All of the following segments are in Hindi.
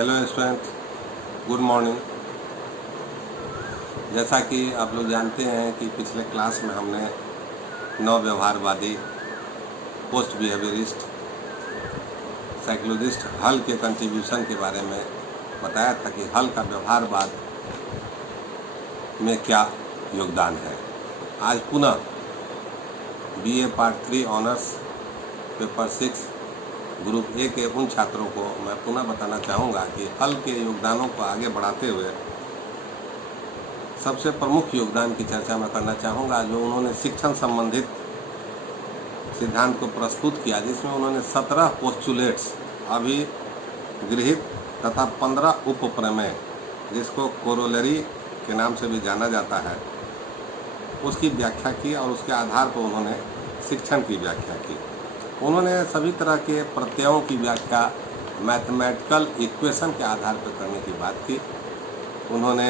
Hello student, good morning. जैसा कि आप लोग जानते हैं कि पिछले क्लास में हमने नवव्यवहारवादी, पोस्ट बिहेवियरिस्ट, साइकोलॉजिस्ट हल के कंट्रीब्यूशन के बारे में बताया था कि हल का व्यवहारवाद में क्या योगदान है। आज पुनः BA part 3 honours paper 6 group A के उन छात्रों को मैं पुनः बताना चाहूँगा कि हल के योगदानों को आगे बढ़ाते हुए सबसे प्रमुख योगदान की चर्चा मैं करना चाहूँगा, जो उन्होंने शिक्षण संबंधित सिद्धांत को प्रस्तुत किया, जिसमें उन्होंने 17 पोस्टुलेट्स अभिगृहित तथा 15 उपप्रमेय, जिसको कोरोलरी के नाम से भी जाना जाता है, उसकी व्याख्या की और उसके आधार पर उन्होंने शिक्षण की व्याख्या की। उन्होंने सभी तरह के प्रत्ययों की व्याख्या मैथमेटिकल इक्वेशन के आधार पर करने की बात की। उन्होंने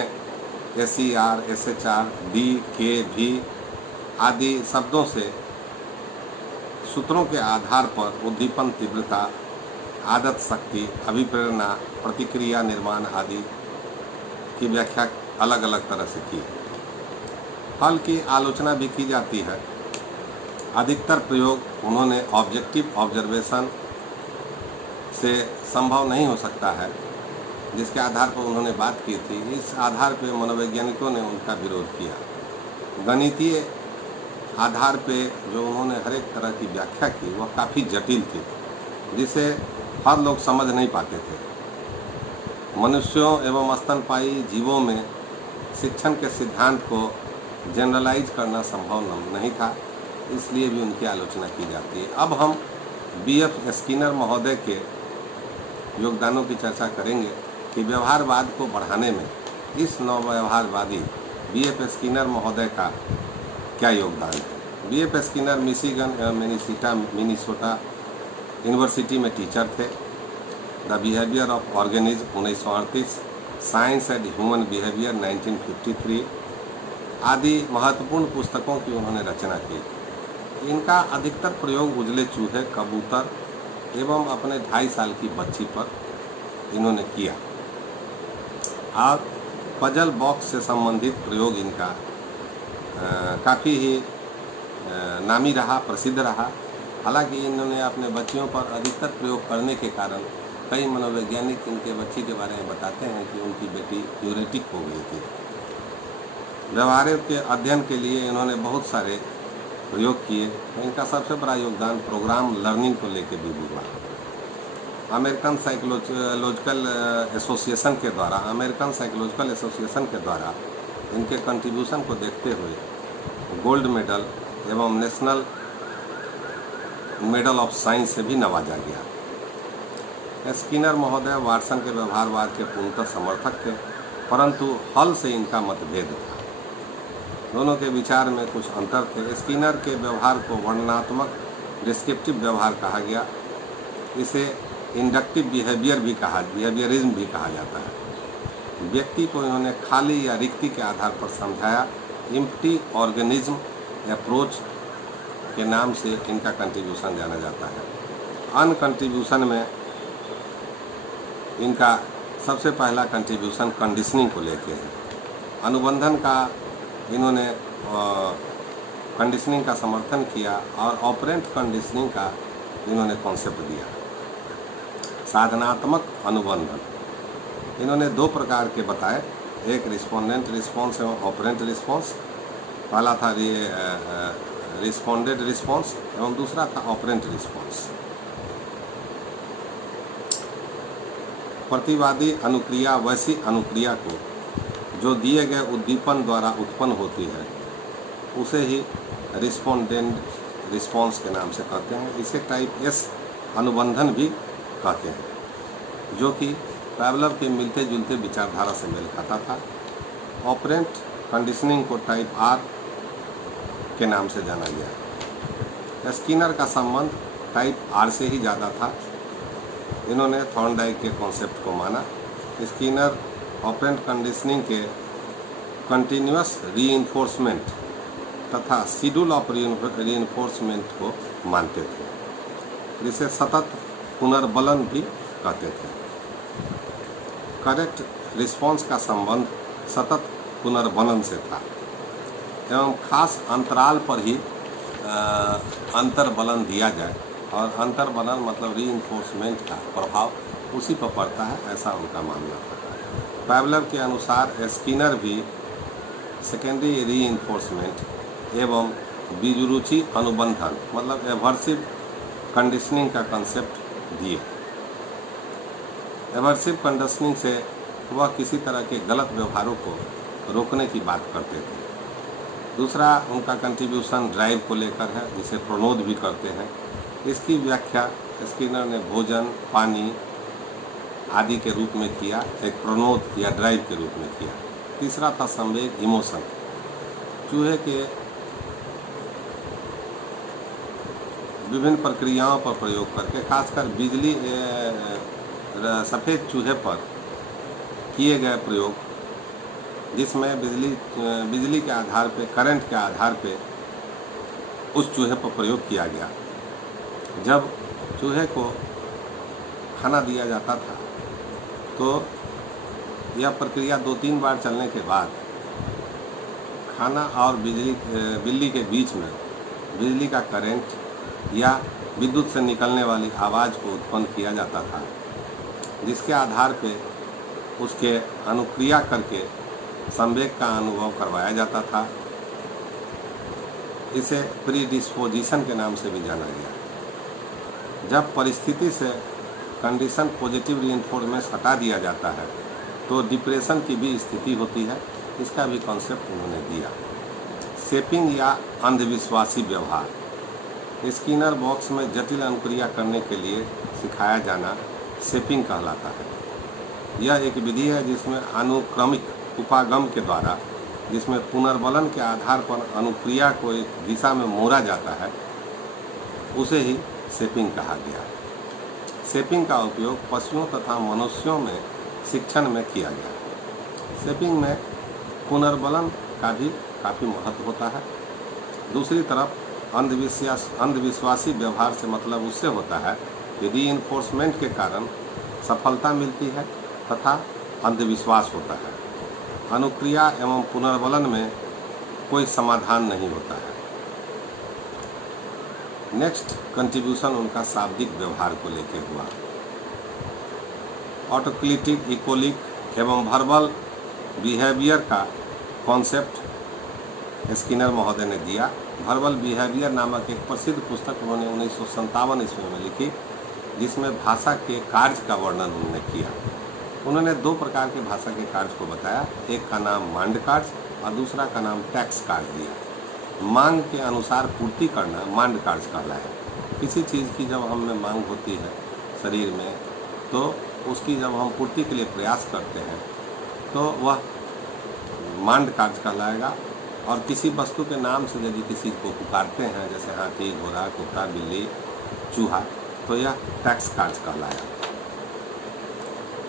SER, SHR, D, K, V आदि शब्दों से सूत्रों के आधार पर उद्दीपन तीव्रता, आदत शक्ति, अभिप्रेरणा, प्रतिक्रिया निर्माण आदि की व्याख्या अलग अलग तरह से की। हल की आलोचना भी की जाती है। अधिकतर प्रयोग उन्होंने ऑब्जेक्टिव ऑब्जर्वेशन से संभव नहीं हो सकता है, जिसके आधार पर उन्होंने बात की थी। इस आधार पर मनोवैज्ञानिकों ने उनका विरोध किया। गणितीय आधार पे जो उन्होंने हर एक तरह की व्याख्या की वह काफ़ी जटिल थी, जिसे हर लोग समझ नहीं पाते थे। मनुष्यों एवं स्तनपायी जीवों में शिक्षण के सिद्धांत को जनरलाइज करना संभव नहीं था, इसलिए भी उनकी आलोचना की जाती है। अब हम BF स्किनर महोदय के योगदानों की चर्चा करेंगे कि व्यवहारवाद को बढ़ाने में इस नवव्यवहारवादी BF स्किनर महोदय का क्या योगदान है। BF Skinner Michigan Minnesota university में टीचर थे। The behaviour of organism 1938, science and human behaviour 1953 आदि महत्वपूर्ण पुस्तकों की उन्होंने रचना की। इनका अधिकतर प्रयोग उजले चूहे, कबूतर एवं अपने 2.5 साल की बच्ची पर इन्होंने किया। और पजल बॉक्स से संबंधित प्रयोग इनका काफ़ी ही नामी रहा, प्रसिद्ध रहा। हालांकि इन्होंने अपने बच्चियों पर अधिकतर प्रयोग करने के कारण कई मनोवैज्ञानिक इनके बच्ची के बारे में बताते हैं कि उनकी बेटी न्यूरेटिक हो गई थी। व्यवहार के अध्ययन के लिए इन्होंने बहुत सारे प्रयोग किए। तो इनका सबसे बड़ा योगदान प्रोग्राम लर्निंग को लेकर भी हुआ। अमेरिकन साइकोलॉजिकल एसोसिएशन के द्वारा इनके कंट्रीब्यूशन को देखते हुए गोल्ड मेडल एवं नेशनल मेडल ऑफ साइंस से भी नवाजा गया। स्किनर महोदय वाटसन के व्यवहारवाद के पूर्णतः समर्थक थे, परंतु हल से इनका मतभेद था। दोनों के विचार में कुछ अंतर थे। स्किनर के व्यवहार को वर्णनात्मक डिस्क्रिप्टिव व्यवहार कहा गया। इसे इंडक्टिव बिहेवियरिज्म भी कहा जाता है। व्यक्ति को इन्होंने खाली या रिक्ति के आधार पर समझाया। इम्प्टी ऑर्गेनिज्म अप्रोच के नाम से इनका कंट्रीब्यूशन जाना जाता है। अन्य कंट्रीब्यूशन में इनका सबसे पहला कंट्रीब्यूशन कंडीशनिंग को लेके है। अनुबंधन का इन्होंने कंडीशनिंग का समर्थन किया और ऑपरेंट कंडीशनिंग का इन्होंने कॉन्सेप्ट दिया। साधनात्मक अनुबंधन इन्होंने 2 प्रकार के बताए, एक रिस्पोंडेंट रिस्पॉन्स एवं ऑपरेंट रिस्पॉन्स। पहला था रिस्पोंडेंट रिस्पॉन्स एवं दूसरा था ऑपरेंट रिस्पॉन्स। प्रतिवादी अनुक्रिया वैसी अनुक्रिया को जो दिए गए उद्दीपन द्वारा उत्पन्न होती है उसे ही रिस्पोंडेंट रिस्पॉन्स के नाम से कहते हैं। इसे टाइप S अनुबंधन भी कहते हैं, जो कि पैवलव के मिलते जुलते विचारधारा से मेल खाता था। ऑपरेंट कंडीशनिंग को टाइप R के नाम से जाना गया। स्किनर का संबंध टाइप R से ही ज़्यादा था। इन्होंने थॉर्नडाइक के कॉन्सेप्ट को माना। स्किनर ऑपरेंट कंडीशनिंग के कंटिन्यूअस रीइंफोर्समेंट तथा शेड्यूल ऑफ रीइंफोर्समेंट को मानते थे, जिसे सतत पुनर्बलन भी कहते थे। करेक्ट रिस्पॉन्स का संबंध सतत पुनर्वनन से था एवं खास अंतराल पर ही अंतर्बलन दिया जाए, और अंतर्बलन मतलब रीइंफोर्समेंट का प्रभाव उसी पर पड़ता है, ऐसा उनका मानना था। पैवलव के अनुसार स्किनर भी सेकेंडरी रीइंफोर्समेंट एवं बीजरुचि अनुबंधन मतलब एवर्सिव कंडीशनिंग का कंसेप्ट दिए। एवर्सिव कंडीशनिंग से वह किसी तरह के गलत व्यवहारों को रोकने की बात करते थे। दूसरा उनका कंट्रीब्यूशन ड्राइव को लेकर है, जिसे प्रणोद भी करते हैं। इसकी व्याख्या स्किनर ने भोजन, पानी आदि के रूप में किया, एक प्रणोद या ड्राइव के रूप में किया। तीसरा था संवेग, इमोशन। चूहे के विभिन्न प्रक्रियाओं पर प्रयोग करके, खासकर बिजली सफ़ेद चूहे पर किए गए प्रयोग, जिसमें बिजली के आधार पे, करंट के आधार पे उस चूहे पर प्रयोग किया गया। जब चूहे को खाना दिया जाता था तो यह प्रक्रिया 2-3 बार चलने के बाद खाना और बिल्ली के बीच में बिजली का करंट या विद्युत से निकलने वाली आवाज़ को उत्पन्न किया जाता था, जिसके आधार पे उसके अनुक्रिया करके संवेग का अनुभव करवाया जाता था। इसे प्रीडिस्पोजिशन के नाम से भी जाना गया। जब परिस्थिति से कंडीशन पॉजिटिव रीइंफोर्समेंट हटा दिया जाता है तो डिप्रेशन की भी स्थिति होती है, इसका भी कॉन्सेप्ट उन्होंने दिया। शेपिंग या अंधविश्वासी व्यवहार, स्किनर बॉक्स में जटिल अनुक्रिया करने के लिए सिखाया जाना शेपिंग कहलाता है। यह एक विधि है जिसमें अनुक्रमिक उपागम के द्वारा, जिसमें पुनर्बलन के आधार पर अनुक्रिया को एक दिशा में मोड़ा जाता है, उसे ही शेपिंग कहा गया। शेपिंग का उपयोग पशुओं तथा मनुष्यों में शिक्षण में किया गया। शेपिंग में पुनर्बलन का भी काफ़ी महत्व होता है। दूसरी तरफ अंधविश्वासी व्यवहार से मतलब उससे होता है कि रीइंफोर्समेंट के कारण सफलता मिलती है तथा अंधविश्वास होता है। अनुक्रिया एवं पुनर्बलन में कोई समाधान नहीं होता है। नेक्स्ट कंट्रीब्यूशन उनका शाब्दिक व्यवहार को लेकर हुआ। ऑटोक्लिटिक, इकोलिक एवं वर्बल बिहेवियर का कॉन्सेप्ट स्किनर महोदय ने दिया। वर्बल बिहेवियर नामक एक प्रसिद्ध पुस्तक उन्होंने 1957 ईस्वी में लिखी, जिसमें भाषा के कार्य का वर्णन उन्होंने किया। उन्होंने 2 प्रकार के भाषा के कार्य को बताया, एक का नाम मांड कार्य और दूसरा का नाम टैक्स कार्य दिया। मांग के अनुसार पूर्ति करना मांड कार्य कहलाया। किसी चीज़ की जब हम में मांग होती है शरीर में, तो उसकी जब हम पूर्ति के लिए प्रयास करते हैं तो वह मांड कार्य कहलाएगा। और किसी वस्तु के नाम से यदि किसी को पुकारते हैं, जैसे हाथी, घोड़ा, कुत्ता, बिल्ली, चूहा, तो यह टैक्स कार्य कहलाएगा।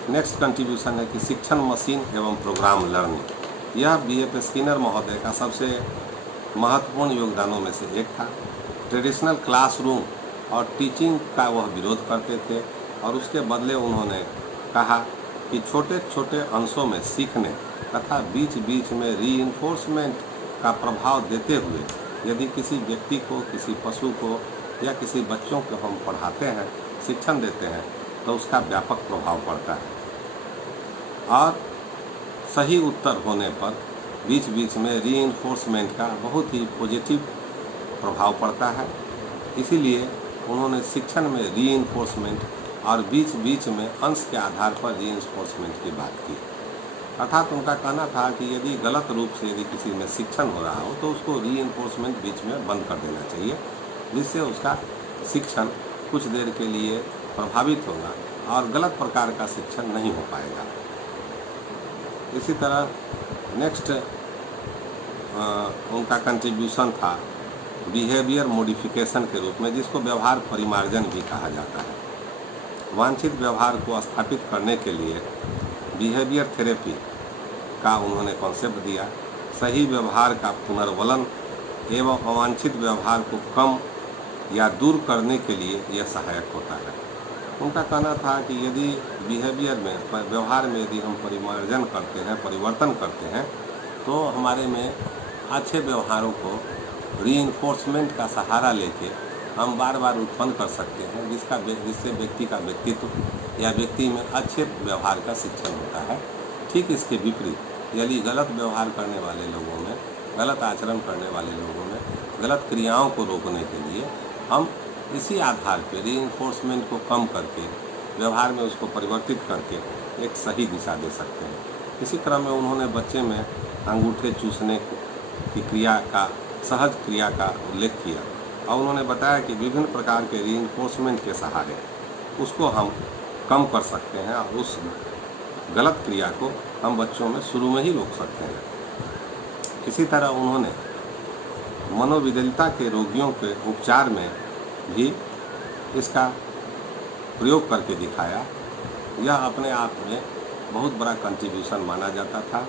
नेक्स्ट कंट्रीब्यूशन है कि शिक्षण मशीन एवं प्रोग्राम लर्निंग। यह B.F. स्किनर महोदय का सबसे महत्वपूर्ण योगदानों में से एक था। ट्रेडिशनल क्लासरूम और टीचिंग का वह विरोध करते थे और उसके बदले उन्होंने कहा कि छोटे छोटे अंशों में सीखने तथा बीच बीच में रीइंफोर्समेंट का प्रभाव देते हुए यदि किसी व्यक्ति को, किसी पशु को या किसी बच्चों को हम पढ़ाते हैं, शिक्षण देते हैं, तो उसका व्यापक प्रभाव पड़ता है और सही उत्तर होने पर बीच बीच में रीइंफोर्समेंट का बहुत ही पॉजिटिव प्रभाव पड़ता है। इसीलिए उन्होंने शिक्षण में रीइंफोर्समेंट और बीच बीच में अंश के आधार पर रीइंफोर्समेंट की बात की। अर्थात उनका कहना था कि यदि गलत रूप से यदि किसी में शिक्षण हो रहा हो तो उसको रीइंफोर्समेंट बीच में बंद कर देना चाहिए, जिससे उसका शिक्षण कुछ देर के लिए प्रभावित होगा और गलत प्रकार का शिक्षण नहीं हो पाएगा। इसी तरह नेक्स्ट उनका कंट्रीब्यूशन था बिहेवियर मॉडिफिकेशन के रूप में, जिसको व्यवहार परिमार्जन भी कहा जाता है। वांछित व्यवहार को स्थापित करने के लिए बिहेवियर थेरेपी का उन्होंने कॉन्सेप्ट दिया। सही व्यवहार का पुनर्वलन एवं अवांछित व्यवहार को कम या दूर करने के लिए यह सहायक होता है। उनका कहना था कि यदि बिहेवियर में, व्यवहार में यदि हम परिमार्जन करते हैं, परिवर्तन करते हैं, तो हमारे में अच्छे व्यवहारों को रीइंफोर्समेंट का सहारा लेके हम बार बार उत्पन्न कर सकते हैं, जिससे व्यक्ति का व्यक्तित्व या व्यक्ति में अच्छे व्यवहार का शिक्षण होता है। ठीक इसके विपरीत यदि गलत व्यवहार करने वाले लोगों में, गलत आचरण करने वाले लोगों में गलत क्रियाओं को रोकने के लिए हम इसी आधार पर रीइंफोर्समेंट को कम करके व्यवहार में उसको परिवर्तित करके एक सही दिशा दे सकते हैं। इसी क्रम में उन्होंने बच्चे में अंगूठे चूसने की क्रिया का, सहज क्रिया का उल्लेख किया और उन्होंने बताया कि विभिन्न प्रकार के रीइंफोर्समेंट के सहारे उसको हम कम कर सकते हैं और उस गलत क्रिया को हम बच्चों में शुरू में ही रोक सकते हैं। इसी तरह उन्होंने मनोविकलता के रोगियों के उपचार में भी इसका प्रयोग करके दिखाया। यह अपने आप में बहुत बड़ा कंट्रीब्यूशन माना जाता था।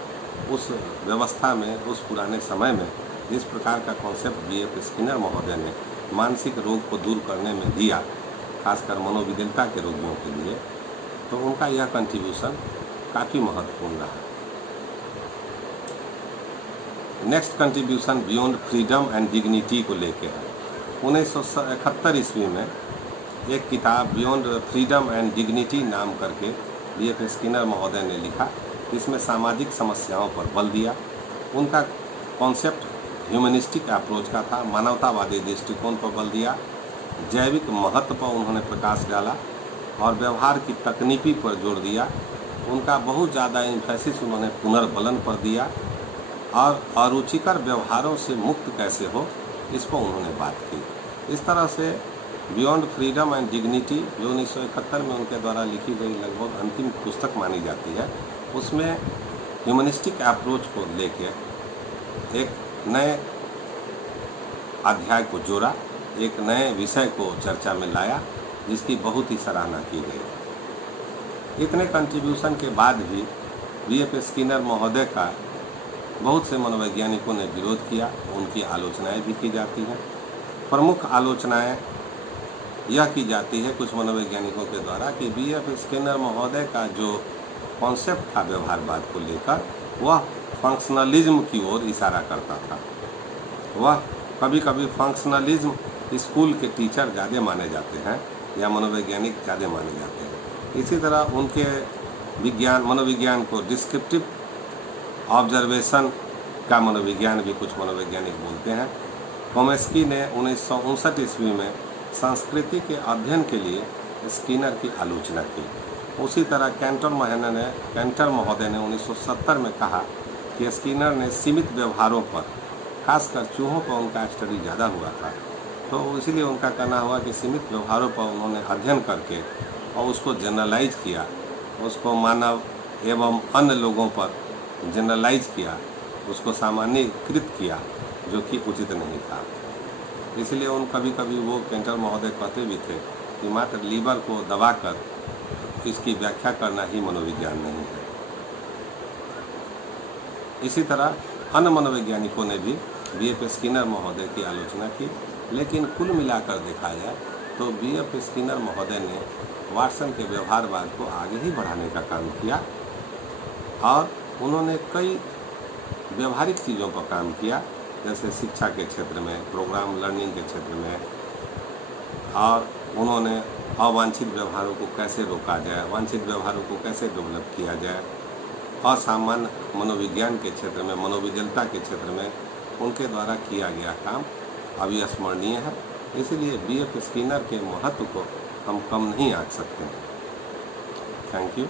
उस व्यवस्था में, उस पुराने समय में जिस प्रकार का कॉन्सेप्ट B.F. स्किनर महोदय ने मानसिक रोग को दूर करने में दिया, खासकर मनोविकलता के रोगियों के लिए, तो उनका यह कंट्रीब्यूशन काफ़ी महत्वपूर्ण रहा। Next contribution beyond freedom and dignity को लेके है। 1971 ईस्वी में एक किताब बियॉन्ड फ्रीडम एंड डिग्निटी नाम करके B.F. स्किनर महोदय ने लिखा। इसमें सामाजिक समस्याओं पर बल दिया। उनका कॉन्सेप्ट ह्यूमनिस्टिक अप्रोच का था, मानवतावादी दृष्टिकोण पर बल दिया। जैविक महत्व पर उन्होंने प्रकाश डाला और व्यवहार की तकनीकी पर जोर दिया। उनका बहुत ज़्यादा एम्फेसिस उन्होंने पुनर्बलन पर दिया और अरुचिकर व्यवहारों से मुक्त कैसे हो, इस पर उन्होंने बात की। इस तरह से बियॉन्ड फ्रीडम एंड डिग्निटी, जो 1971 में उनके द्वारा लिखी गई लगभग अंतिम पुस्तक मानी जाती है, उसमें ह्यूमनिस्टिक अप्रोच को लेके एक नए अध्याय को जोड़ा, एक नए विषय को चर्चा में लाया, जिसकी बहुत ही सराहना की गई। इतने कंट्रीब्यूशन के बाद भी B.F. स्किनर महोदय का बहुत से मनोवैज्ञानिकों ने विरोध किया, उनकी आलोचनाएं भी की जाती हैं। प्रमुख आलोचनाएं यह की जाती है कुछ मनोवैज्ञानिकों के द्वारा कि B.F. स्किनर महोदय का जो कॉन्सेप्ट था व्यवहारवाद को लेकर, वह फंक्शनलिज्म की ओर इशारा करता था। वह कभी कभी फंक्शनलिज्म स्कूल के टीचर ज़्यादा माने जाते हैं या मनोवैज्ञानिक ज़्यादा माने जाते हैं। इसी तरह उनके मनोविज्ञान को डिस्क्रिप्टिव ऑब्जर्वेशन का मनोविज्ञान भी कुछ मनोवैज्ञानिक बोलते हैं। चॉम्स्की ने 1959 ईस्वी में संस्कृति के अध्ययन के लिए स्किनर की आलोचना की। उसी तरह कैंटर महोदय ने 1970 में कहा कि स्किनर ने सीमित व्यवहारों पर, खासकर चूहों पर उनका स्टडी ज़्यादा हुआ था, तो इसीलिए उनका कहना हुआ कि सीमित व्यवहारों पर उन्होंने अध्ययन करके और उसको जनरलाइज किया, उसको मानव एवं अन्य लोगों पर जनरलाइज किया, उसको सामान्यीकृत किया, जो कि उचित नहीं था। इसलिए कभी कभी वो कैंटर महोदय कहते भी थे कि मात्र लीवर को दबाकर इसकी व्याख्या करना ही मनोविज्ञान नहीं है। इसी तरह अन्य मनोवैज्ञानिकों ने भी B.F. स्किनर महोदय की आलोचना की, लेकिन कुल मिलाकर देखा जाए तो B.F. स्किनर महोदय ने वाटसन के व्यवहारवाद को आगे ही बढ़ाने का काम किया और उन्होंने कई व्यवहारिक चीज़ों पर काम किया, जैसे शिक्षा के क्षेत्र में, प्रोग्राम लर्निंग के क्षेत्र में, और उन्होंने अवांछित व्यवहारों को कैसे रोका जाए, वांछित व्यवहारों को कैसे डेवलप किया जाए, असामान्य मनोविज्ञान के क्षेत्र में, मनोविकलता के क्षेत्र में उनके द्वारा किया गया काम अविस्मरणीय है। इसलिए B.F. स्किनर के महत्व को हम कम नहीं आंक सकते हैं। Thank you.